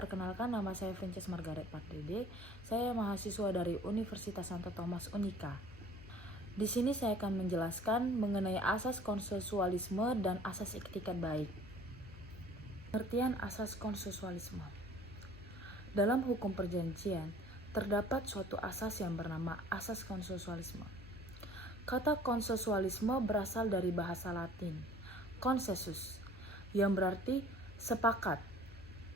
Perkenalkan, nama saya Frances Margaret Pardede. Saya mahasiswa dari Universitas Santo Thomas Unika. Di sini saya akan menjelaskan mengenai asas konsensualisme dan asas etikat baik. Pengertian asas konsensualisme. Dalam hukum perjanjian, terdapat suatu asas yang bernama asas konsensualisme. Kata konsensualisme berasal dari bahasa Latin, consensus, yang berarti sepakat.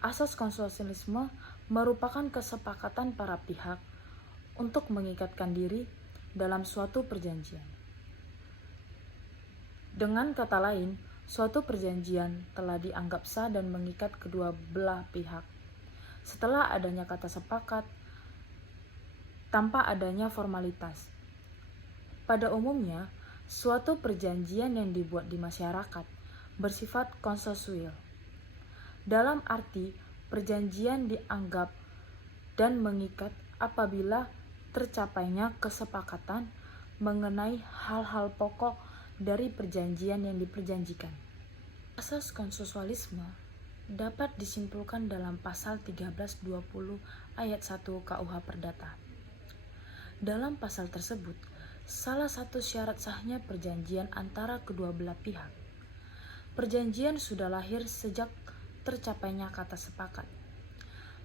Asas konsensualisme merupakan kesepakatan para pihak untuk mengikatkan diri dalam suatu perjanjian. Dengan kata lain, suatu perjanjian telah dianggap sah dan mengikat kedua belah pihak setelah adanya kata sepakat tanpa adanya formalitas. Pada umumnya, suatu perjanjian yang dibuat di masyarakat bersifat konsensual. Dalam arti, perjanjian dianggap dan mengikat apabila tercapainya kesepakatan mengenai hal-hal pokok dari perjanjian yang diperjanjikan. Asas konsensualisme dapat disimpulkan dalam pasal 1320 ayat 1 KUH Perdata. Dalam pasal tersebut, salah satu syarat sahnya perjanjian antara kedua belah pihak. Perjanjian sudah lahir sejak tercapainya kata sepakat.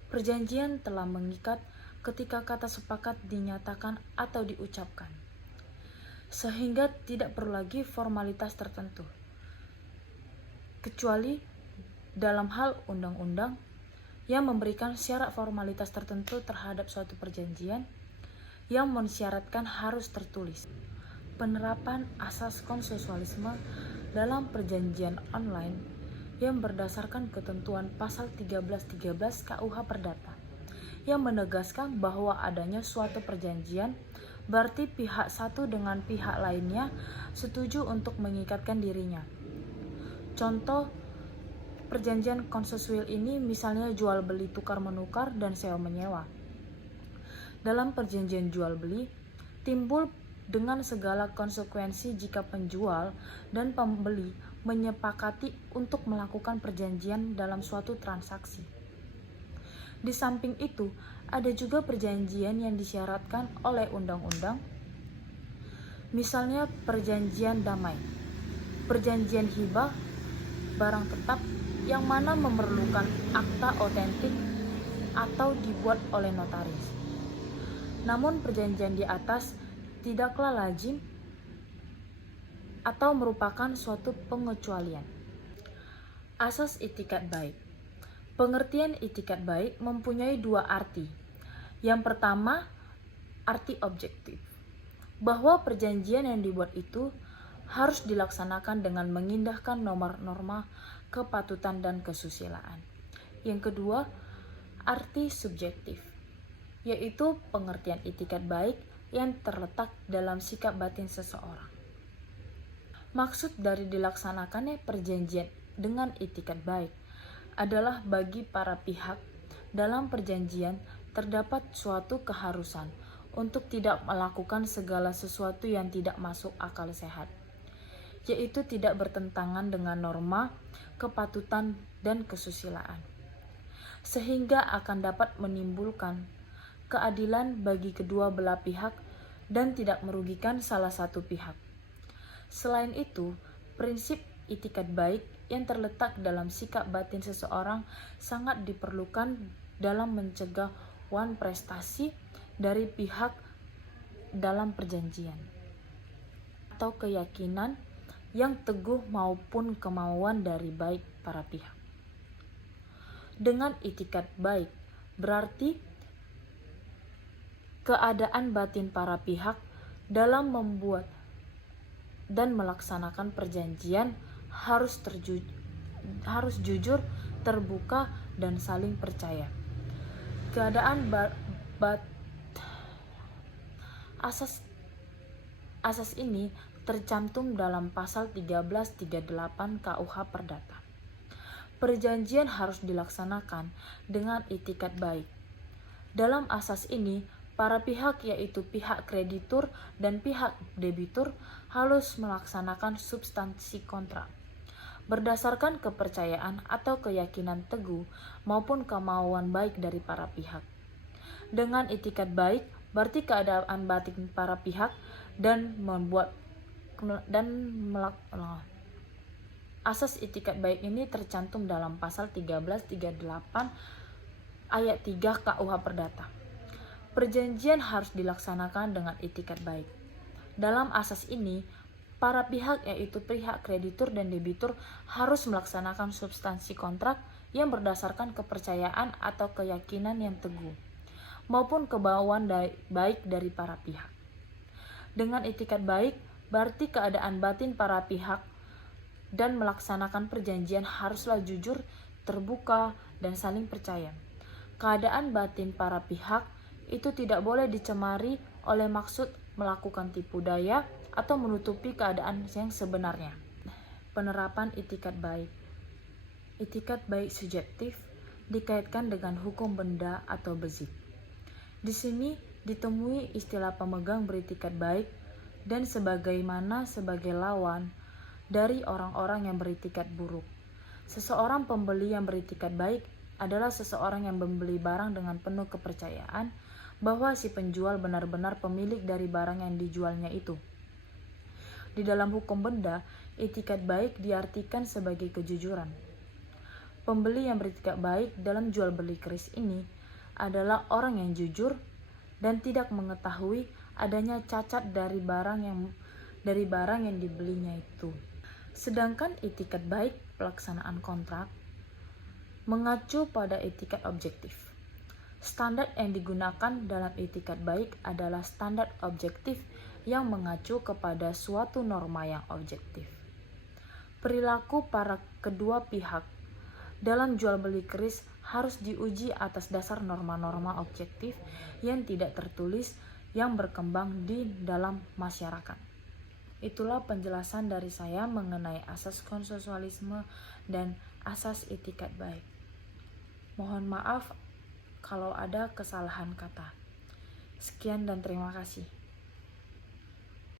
Perjanjian telah mengikat ketika kata sepakat dinyatakan atau diucapkan, sehingga tidak perlu lagi formalitas tertentu, kecuali dalam hal undang-undang yang memberikan syarat formalitas tertentu terhadap suatu perjanjian yang mensyaratkan harus tertulis. Penerapan asas konsensualisme dalam perjanjian online yang berdasarkan ketentuan pasal 1313 KUH Perdata yang menegaskan bahwa adanya suatu perjanjian berarti pihak satu dengan pihak lainnya setuju untuk mengikatkan dirinya. Contoh perjanjian konsensual ini misalnya jual beli tukar menukar dan sewa menyewa. Dalam perjanjian jual beli timbul dengan segala konsekuensi jika penjual dan pembeli menyepakati untuk melakukan perjanjian dalam suatu transaksi. Di samping itu, ada juga perjanjian yang disyaratkan oleh undang-undang, misalnya perjanjian damai, perjanjian hibah, barang tetap yang mana memerlukan akta otentik atau dibuat oleh notaris. Namun perjanjian di atas tidaklah lazim atau merupakan suatu pengecualian. Asas etikat baik. Pengertian etikat baik mempunyai dua arti. Yang pertama, arti objektif, bahwa perjanjian yang dibuat itu harus dilaksanakan dengan mengindahkan norma-norma kepatutan dan kesusilaan. Yang kedua, arti subjektif, yaitu pengertian etikat baik yang terletak dalam sikap batin seseorang. Maksud dari dilaksanakannya perjanjian dengan etikat baik adalah bagi para pihak dalam perjanjian terdapat suatu keharusan untuk tidak melakukan segala sesuatu yang tidak masuk akal sehat, yaitu tidak bertentangan dengan norma, kepatutan, dan kesusilaan, sehingga akan dapat menimbulkan keadilan bagi kedua belah pihak dan tidak merugikan salah satu pihak. Selain itu, prinsip etikat baik yang terletak dalam sikap batin seseorang sangat diperlukan dalam mencegah prestasi dari pihak dalam perjanjian atau keyakinan yang teguh maupun kemauan dari baik para pihak. Dengan etikat baik berarti keadaan batin para pihak dalam membuat dan melaksanakan perjanjian harus jujur, terbuka, dan saling percaya. Asas ini tercantum dalam pasal 1338 KUH Perdata. Perjanjian harus dilaksanakan dengan etikat baik. Dalam asas ini, para pihak yaitu pihak kreditur dan pihak debitur harus melaksanakan substansi kontrak, berdasarkan kepercayaan atau keyakinan teguh maupun kemauan baik dari para pihak. Dengan itikat baik berarti keadaan batin para pihak dan asas itikat baik ini tercantum dalam pasal 1338 ayat 3 KUH Perdata. Perjanjian harus dilaksanakan dengan itikat baik. Dalam asas ini, para pihak yaitu pihak kreditur dan debitur harus melaksanakan substansi kontrak yang berdasarkan kepercayaan atau keyakinan yang teguh maupun kemauan baik dari para pihak. Dengan itikat baik, berarti keadaan batin para pihak dan melaksanakan perjanjian haruslah jujur, terbuka, dan saling percaya. Keadaan batin para pihak itu tidak boleh dicemari oleh maksud melakukan tipu daya atau menutupi keadaan yang sebenarnya. Penerapan itikat baik. Itikat baik subjektif dikaitkan dengan hukum benda atau bezit. Di sini ditemui istilah pemegang beritikat baik dan sebagaimana sebagai lawan dari orang-orang yang beritikat buruk. Seseorang pembeli yang beritikat baik adalah seseorang yang membeli barang dengan penuh kepercayaan bahwa si penjual benar-benar pemilik dari barang yang dijualnya itu. Di dalam hukum benda, itikat baik diartikan sebagai kejujuran. Pembeli yang beritikat baik dalam jual beli keris ini adalah orang yang jujur dan tidak mengetahui adanya cacat dari barang yang dibelinya itu. Sedangkan itikat baik pelaksanaan kontrak mengacu pada itikat objektif. Standar yang digunakan dalam itikat baik adalah standar objektif yang mengacu kepada suatu norma yang objektif. Perilaku para kedua pihak dalam jual beli keris harus diuji atas dasar norma-norma objektif yang tidak tertulis yang berkembang di dalam masyarakat. Itulah penjelasan dari saya mengenai asas konsensualisme dan asas itikat baik. Mohon maaf kalau ada kesalahan kata. Sekian dan terima kasih.